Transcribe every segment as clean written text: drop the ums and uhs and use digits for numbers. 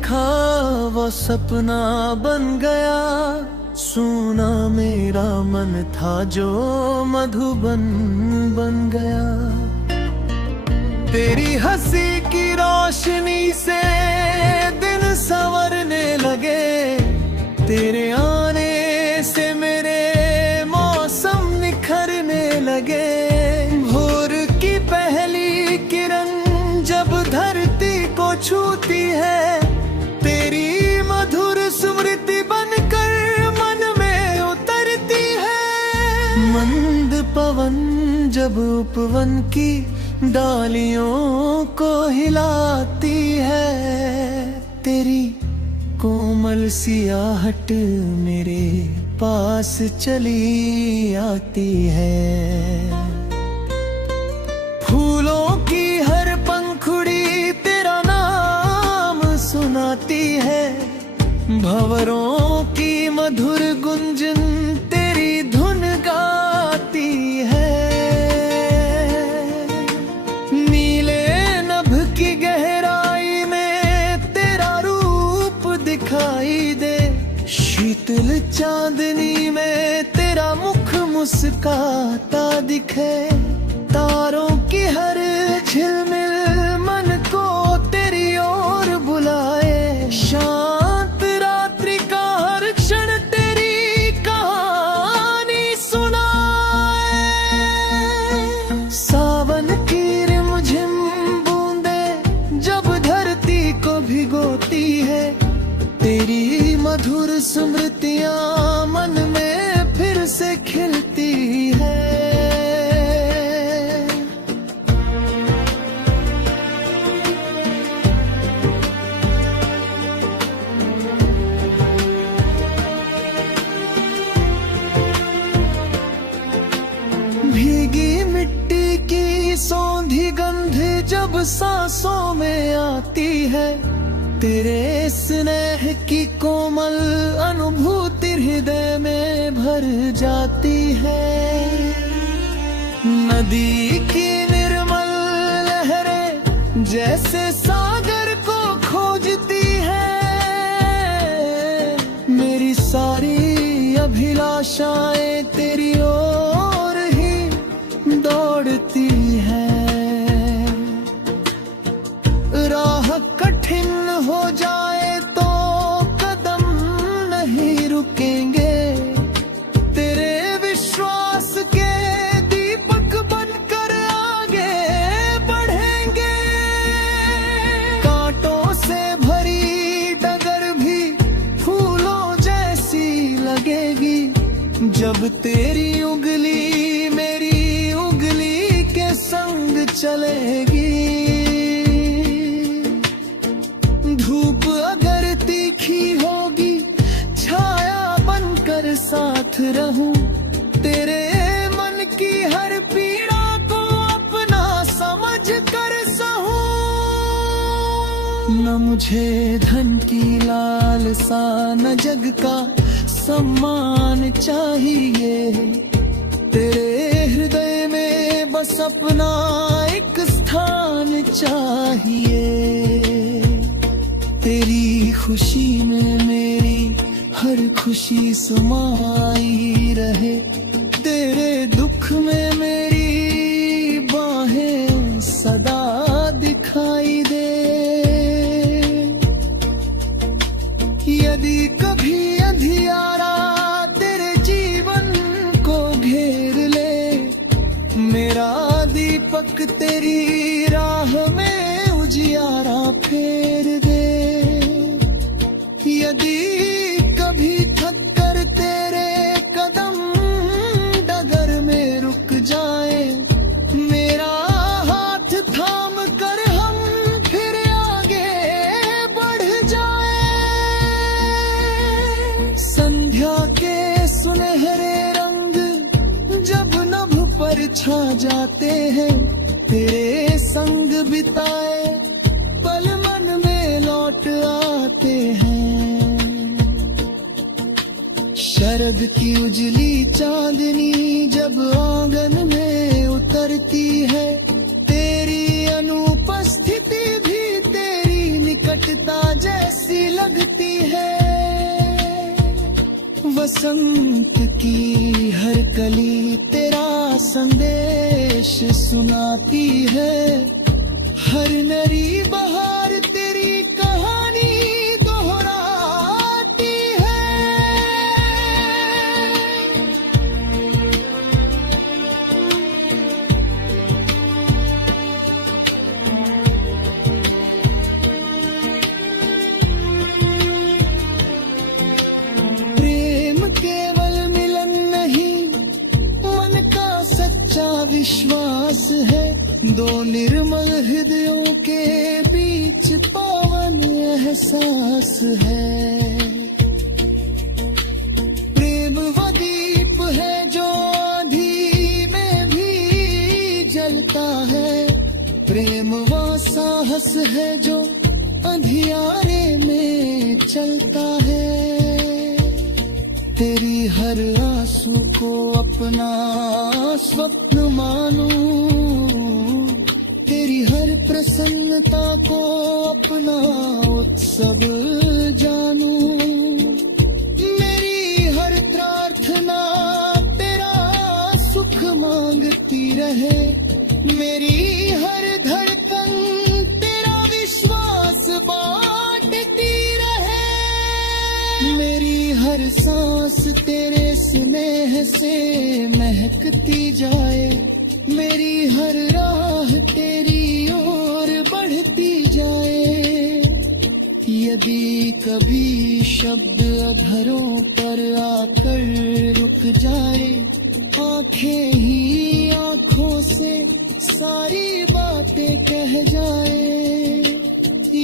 देखा वो सपना बन गया, सुना मेरा मन था जो मधुबन बन गया। तेरी हंसी की रोशनी से दिन संवरने लगे, तेरे आने से मेरे मौसम निखरने लगे। भोर की पहली किरण जब धरती को छूती है, तेरी मधुर स्मृति बनकर मन में उतरती है। मंद पवन जब उपवन की डालियों को हिलाती है, तेरी कोमल सियाहट मेरे पास चली आती है। फूलों की हर पंखुड़ी तेरा नाम सुनाती है, भंवरों की मधुर गुंजन तेरी धुन गाती है। नीले नभ की गहराई में तेरा रूप दिखाई दे, शीतल चांदनी में तेरा मुख मुस्काता दिखे। तारों की हर झिलमिल मन को तेरी ओर बुलाए, शांत रात्रि का हर क्षण तेरी कहानी सुनाए। सावन की रिमझिम बूंदे जब धरती को भिगोती है, तेरी मधुर स्मृतियां मन में फिर से खिलती है। भीगी मिट्टी की सौंधी गंध जब सांसों में आती है, तेरे स्नेह की कोमल अनुभूति हृदय में भर जाती है। नदी की निर्मल लहरें जैसे सागर को खोजती है, मेरी सारी अभिलाषाएं तेरी ओर ही दौड़ती है। राह कठिन हो जाए तो कदम नहीं रुकेंगे, तेरे विश्वास के दीपक बनकर आगे बढ़ेंगे। कांटों से भरी डगर भी फूलों जैसी लगेगी, जब तेरी उंगली मेरी उंगली के संग चलेगी। धूप अगर तीखी होगी, छाया बनकर साथ रहूं, तेरे मन की हर पीड़ा को अपना समझ कर सहूं। न मुझे धन की लालसा न जग का सम्मान चाहिए, तेरे हृदय में बस अपना एक स्थान चाहिए। तेरी खुशी में मेरी हर खुशी समाई रहे, तेरे दुख में मेरी बाहें सदा दिखाई दे। यदि कभी अंधियारा तेरे जीवन को घेर ले, मेरा दीपक तेरी राह में उजियारा फेर दे। यदि कभी थक कर तेरे कदम डगर में रुक जाए, मेरा हाथ थाम कर हम फिर आगे बढ़ जाए। संध्या के सुनहरे रंग जब नभ पर छा जाते हैं, तेरे संग बिताए पल मन में लौट आते हैं। शरद की उजली चांदनी जब आंगन में उतरती है, तेरी अनुपस्थिति भी तेरी निकट निकटता जैसी लगती है। वसंत की हर कली तेरा संदेश सुनाती है। हर नई बहार तेरी कहानी दोहराती है। प्रेम केवल मिलन नहीं, मन का सच्चा विश्वास है। दो निर्मल हृदयों के बीच पावन एहसास है। प्रेम वो दीप है जो आंधी में भी जलता है। प्रेम वो साहस है जो अंधियारे में चलता है। तेरी हर आंसू को अपना स्वप्न मानूं, तेरी हर प्रसन्नता को अपना उत्सव जानूं। मेरी हर प्रार्थना तेरा सुख मांगती रहे। मेरी हर धड़कन तेरा विश्वास बांटती रहे। मेरी हर सांस तेरे स्नेह से महकती जाए। मेरी हर राह तेरी ओर बढ़ती जाए। यदि कभी शब्द अधरों पर आकर रुक जाए, आंखें ही आंखों से सारी बातें कह जाए।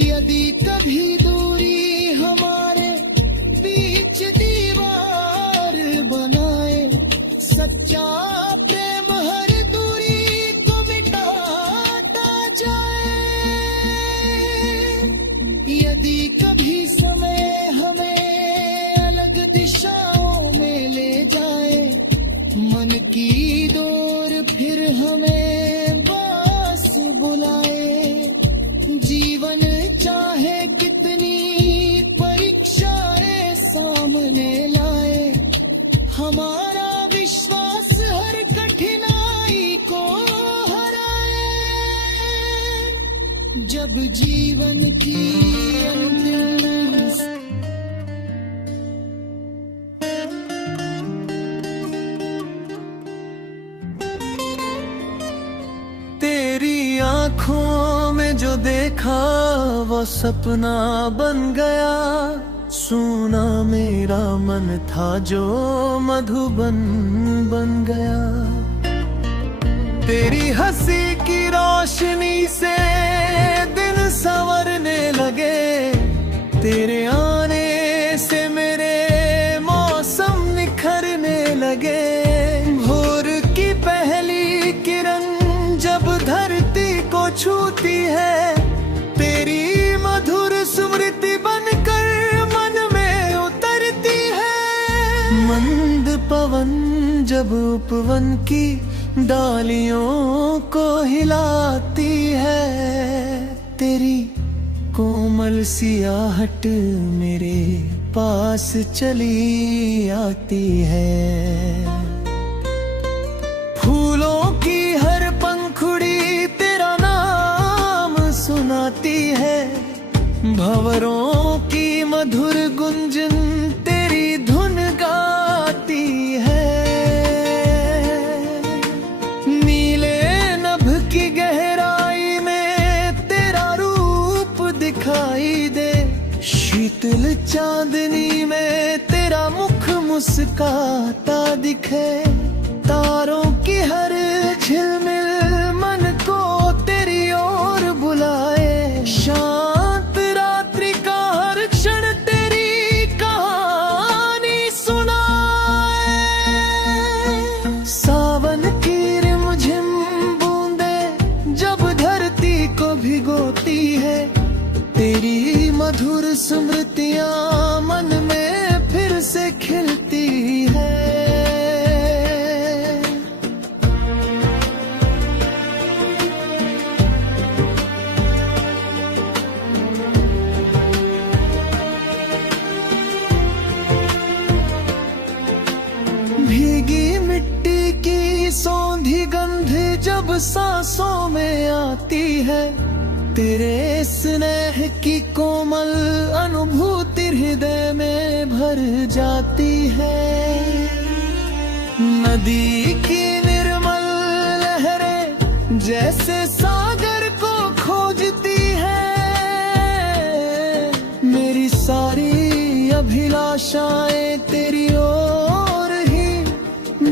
यदि कभी दूरी हमारे बीच दीवार बनाए, सच्चा प्रेम हर दूरी को मिटाता जाए। यदि कभी समय हमें अलग दिशाओं में ले जाए, मन की डोर फिर हमें पास बुलाए। जीवन चाहे कितनी परीक्षाएं सामने लाए, हमारा विश्वास हर कठिनाई को हराए। जब जीवन की अंतिम तेरी आंखों में जो देखा वो सपना बन गया। सूना मेरा मन था जो मधुबन बन गया। तेरी हंसी की रोशनी से दिन संवरने लगे। तेरे आने से मेरे मौसम निखरने लगे। भोर की पहली किरण जब धरती को छूती है, तेरी मधुर स्मृति बनकर मन में उतरती है। मंद पवन जब उपवन की डालियों को हिलाती है, तेरी कोमल सियाहट मेरे पास चली आती है। फूलों की हर पंखुड़ी तेरा नाम सुनाती है। भंवरों की मधुर गुंजन तेरी धुन गाती है। नीले नभ की गहराई में तेरा रूप दिखाई दे। शीतल चांदनी में तेरा मुख मुस्काता दिखे। तारों की हर झिलमिल मन को तेरी ओर बुलाए। शांत रात्रि का हर क्षण तेरी कहानी सुनाए। सावन की रिमझिम बूंदे जब धरती को भिगोती है, तेरी मधुर स्मृतियां मन में फिर से खिलती है। सौंधी गंध जब सांसों में आती है, तेरे स्नेह की कोमल अनुभूति हृदय में भर जाती है। नदी की निर्मल लहरें जैसे सागर को खोजती है, मेरी सारी अभिलाषाएं तेरी ओर ही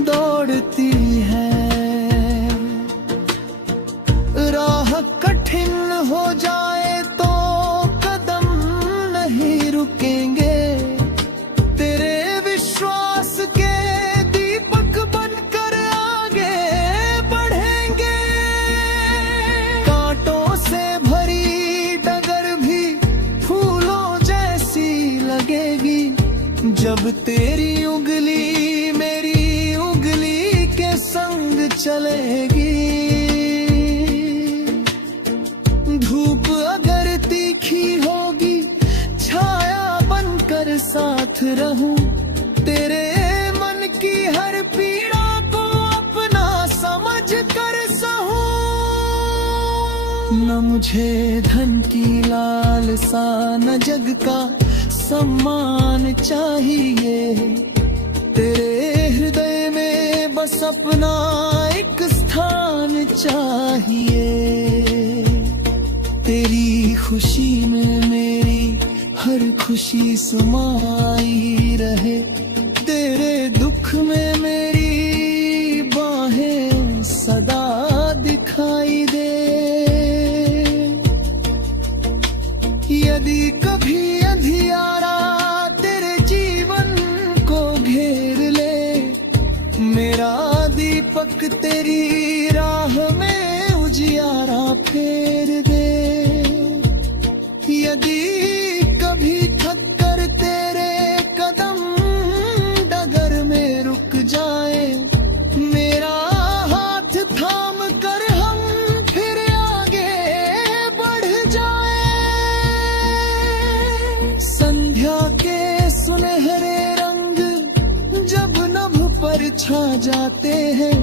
दौड़ती है। राह कठिन हो जाए तो कदम नहीं रुकेंगे, तेरे विश्वास के दीपक बनकर आगे बढ़ेंगे। कांटों से भरी डगर भी फूलों जैसी लगेगी, जब तेरी उंगली मेरी उंगली के संग चलेगी। धूप अगर तीखी होगी, छाया बनकर साथ रहूं, तेरे मन की हर पीड़ा को अपना समझ कर सहूं। न मुझे धन की लालसा, न जग का सम्मान चाहिए, तेरे हृदय में बस अपना एक स्थान चाहिए। तेरी खुशी में मेरी हर खुशी समाई रहे, तेरे दुख में मेरी बाहें सदा दिखाई दे। यदि कभी अंधियारा तेरे जीवन को घेर ले, मेरा दीपक तेरी राह में उजियारा फेर दे। यदि कभी थक कर तेरे कदम डगर में रुक जाए, मेरा हाथ थाम कर हम फिर आगे बढ़ जाए। संध्या के सुनहरे रंग जब नभ पर छा जाते हैं,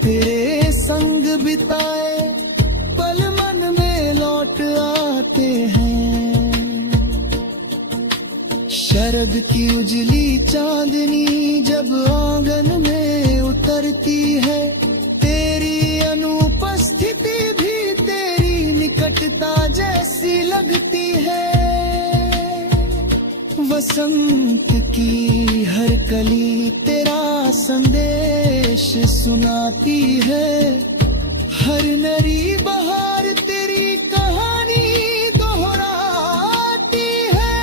तेरे संग बिताए पल मन में लौट आते हैं। शरद की उजली चांदनी जब आंगन में उतरती है, तेरी अनुपस्थिति भी तेरी निकटता जैसी लगती है। वसंत की हर कली तेरा संदेश सुनाती है, हर नरी बहार तेरी कहानी दोहराती है।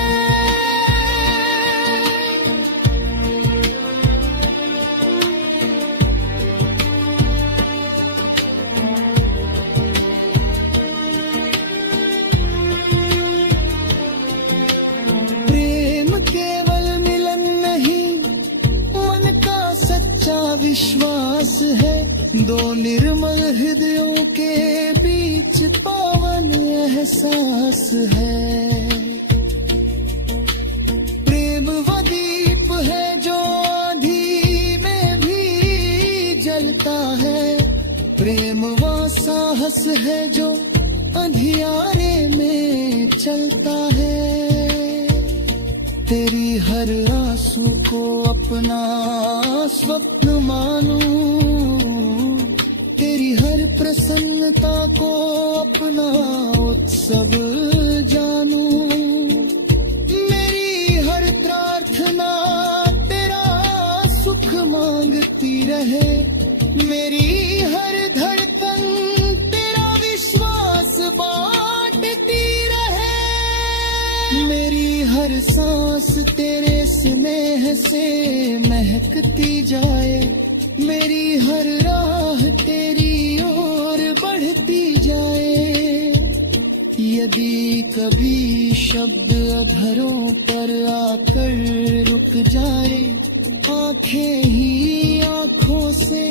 प्रेम केवल मिलन नहीं, मन का सच्चा विश्वास है, दो निर्मल हृदयों के बीच पावन एहसास है। प्रेम वो दीप है जो आंधी में भी जलता है, प्रेम वो साहस है जो अंधियारे में चलता है। तेरी हर आंसू को अपना स्वप्न मानूं, तेरी हर प्रसन्नता को अपना उत्सव जानूं। मेरी हर प्रार्थना तेरा सुख मांगती रहे, मेरी हर धड़कन तेरा विश्वास बांटती रहे। मेरी हर सांस तेरे स्नेह से महकती जाए, मेरी हर राह तेरी ओर बढ़ती जाए। यदि कभी शब्द अधरों पर आकर रुक जाए, आंखें ही आंखों से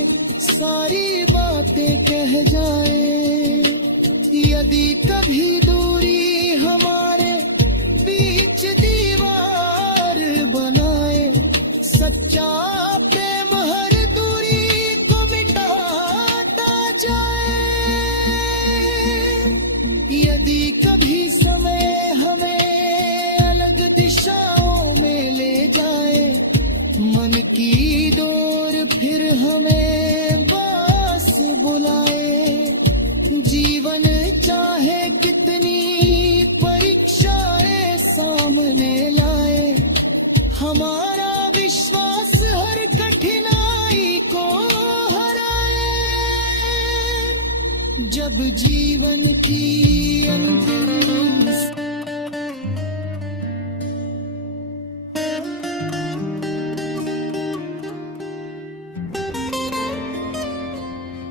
सारी बातें कह जाए। यदि कभी दूरी हमारे बीच दीवार बनाए, सच्चा प्रेम हर दूरी को मिटा हमारा विश्वास हर कठिनाई को हराए। जब जीवन की अंतिम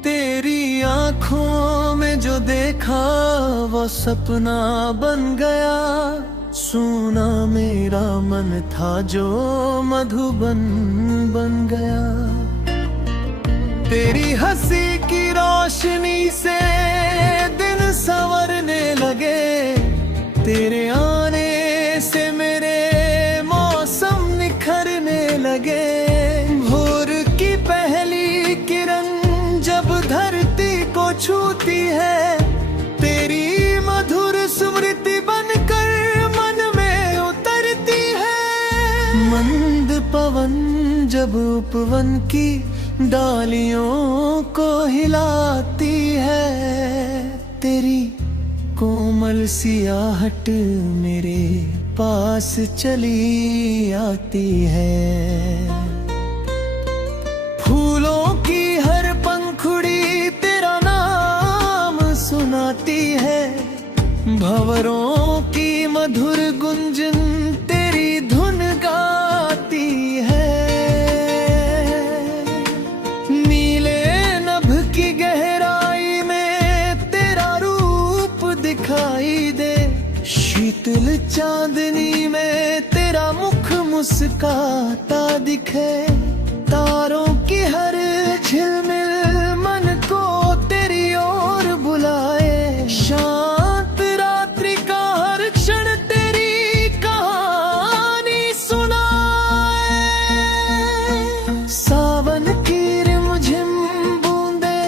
तेरी आंखों में जो देखा वो सपना बन गया, सुना मेरा मन था जो मधुबन बन गया। तेरी हंसी की रोशनी से दिन संवरने लगे, तेरे आने से मेरे मौसम निखरने लगे। भोर की पहली किरण जब धरती को छूती है, तेरी मधुर स्मृति बनकर मन में उतरती है। मंद पवन जब उपवन की डालियों को हिलाती है, तेरी कोमल सियाहट मेरे पास चली आती है। फूलों की हर पंखुड़ी तेरा नाम सुनाती है, भंवरों की मधुर गुंजन तेरी धुन गाती है। नीले नभ की गहराई में तेरा रूप दिखाई दे, शीतल चांदनी में तेरा मुख मुस्काता दिखे। तारों की हर झिलमिल मन को तेरी ओर बुलाए, शांत रात्रि का हर क्षण तेरी कहानी सुनाए। सावन की रिमझिम बूंदे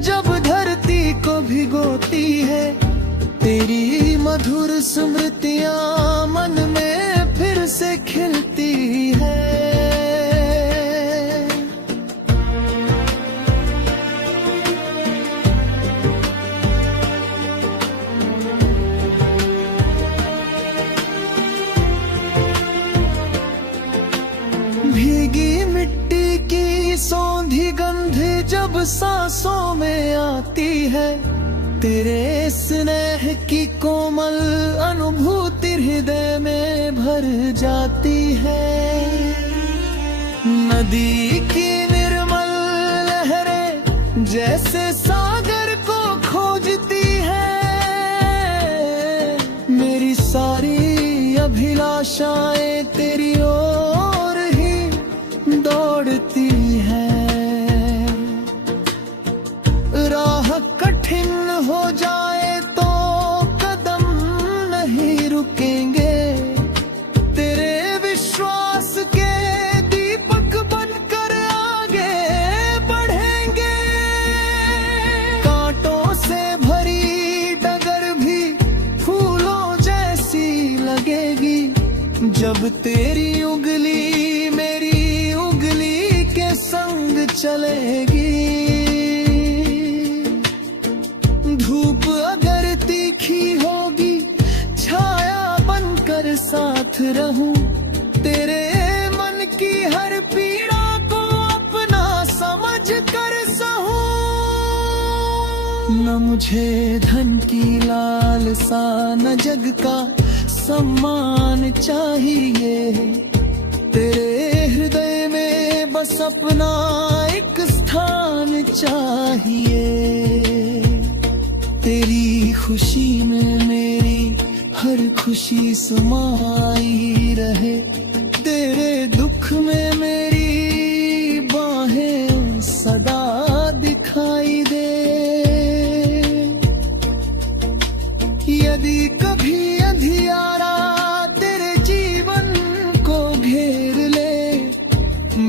जब धरती को भिगोती है, तेरी मधुर स्मृतियां मन में फिर से खिलती है। भीगी मिट्टी की सौंधी गंध जब सांसों में आती है, तेरे स्नेह की कोमल अनुभूति हृदय में भर जाती है। नदी की निर्मल लहरें जैसे सागर को खोजती है, मेरी सारी अभिलाषाएं तेरी ओर ही दौड़ती है। राह कठिन हो जाए तो कदम नहीं रुकेंगे, तेरे विश्वास के दीपक बनकर आगे बढ़ेंगे। कांटों से भरी डगर भी फूलों जैसी लगेगी, जब तेरी उंगली मेरी उंगली के संग चलेगी। धूप अगर तीखी होगी, छाया बनकर साथ रहूं, तेरे मन की हर पीड़ा को अपना समझ कर सहूं। न मुझे धन की लालसा न जग का सम्मान चाहिए, तेरे हृदय में बस अपना एक स्थान चाहिए। तेरी खुशी में मेरी हर खुशी समाई रहे, तेरे दुख में मेरी बाहें सदा दिखाई दे। यदि कभी अंधियारा तेरे जीवन को घेर ले,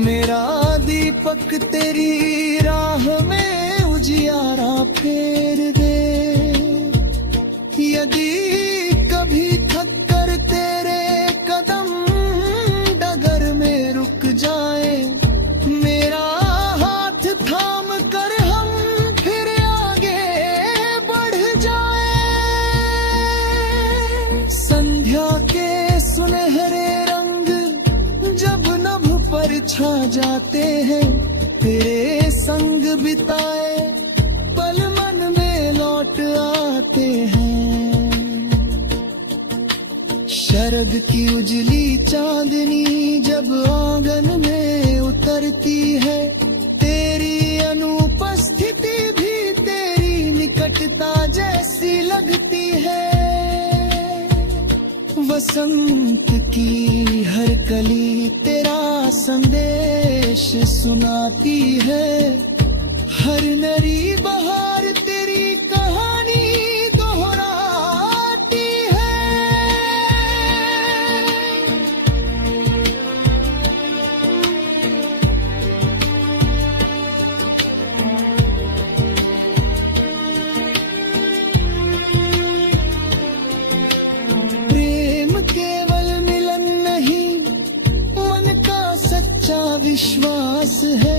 मेरा दीपक तेरी राह में उजियारा फेर दे। यदि कभी थक कर तेरे कदम डगर में रुक जाए, मेरा हाथ थाम कर हम फिर आगे बढ़ जाए। संध्या के सुनहरे रंग छा जाते हैं, तेरे संग बिताए पल मन में लौट आते हैं। शरद की उजली चांदनी जब आंगन में उतरती है, तेरी अनुपस्थिति भी तेरी निकटता जैसी लगती है। वसंत की हर कली तेरा संदेश सुनाती है, हर नरी बहार तेरी कहानी दोहराती है। प्रेम केवल मिलन नहीं, मन का सच्चा विश्वास है।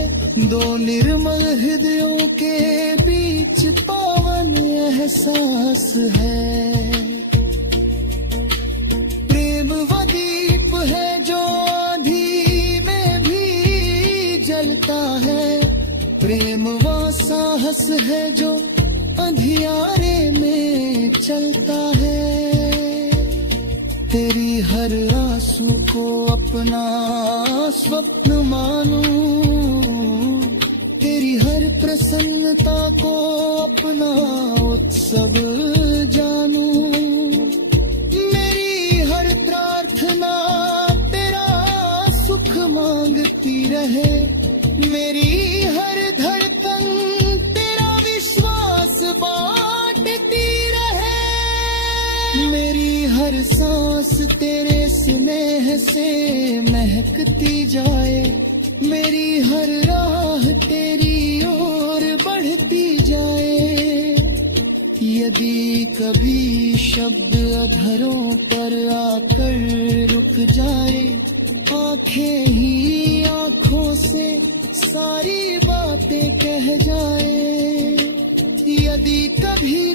दो निर्मल हृदयों के बीच पावन एहसास है। प्रेम वो दीप है जो आंधी में भी जलता है, प्रेम वो साहस है जो अंधियारे में चलता है। तेरी हर आंसू को अपना स्वप्न मानूं, तेरी हर प्रसन्नता को अपना उत्सव जानूं। मेरी हर प्रार्थना तेरा सुख मांगती रहे, मेरी हर धड़कन तेरा विश्वास बांटती रहे। मेरी हर सांस तेरे स्नेह से महकती जाए, मेरी हर राह तेरी ओर बढ़ती जाए। यदि कभी शब्द अधरों पर आकर रुक जाए, आंखें ही आंखों से सारी बातें कह जाए। यदि कभी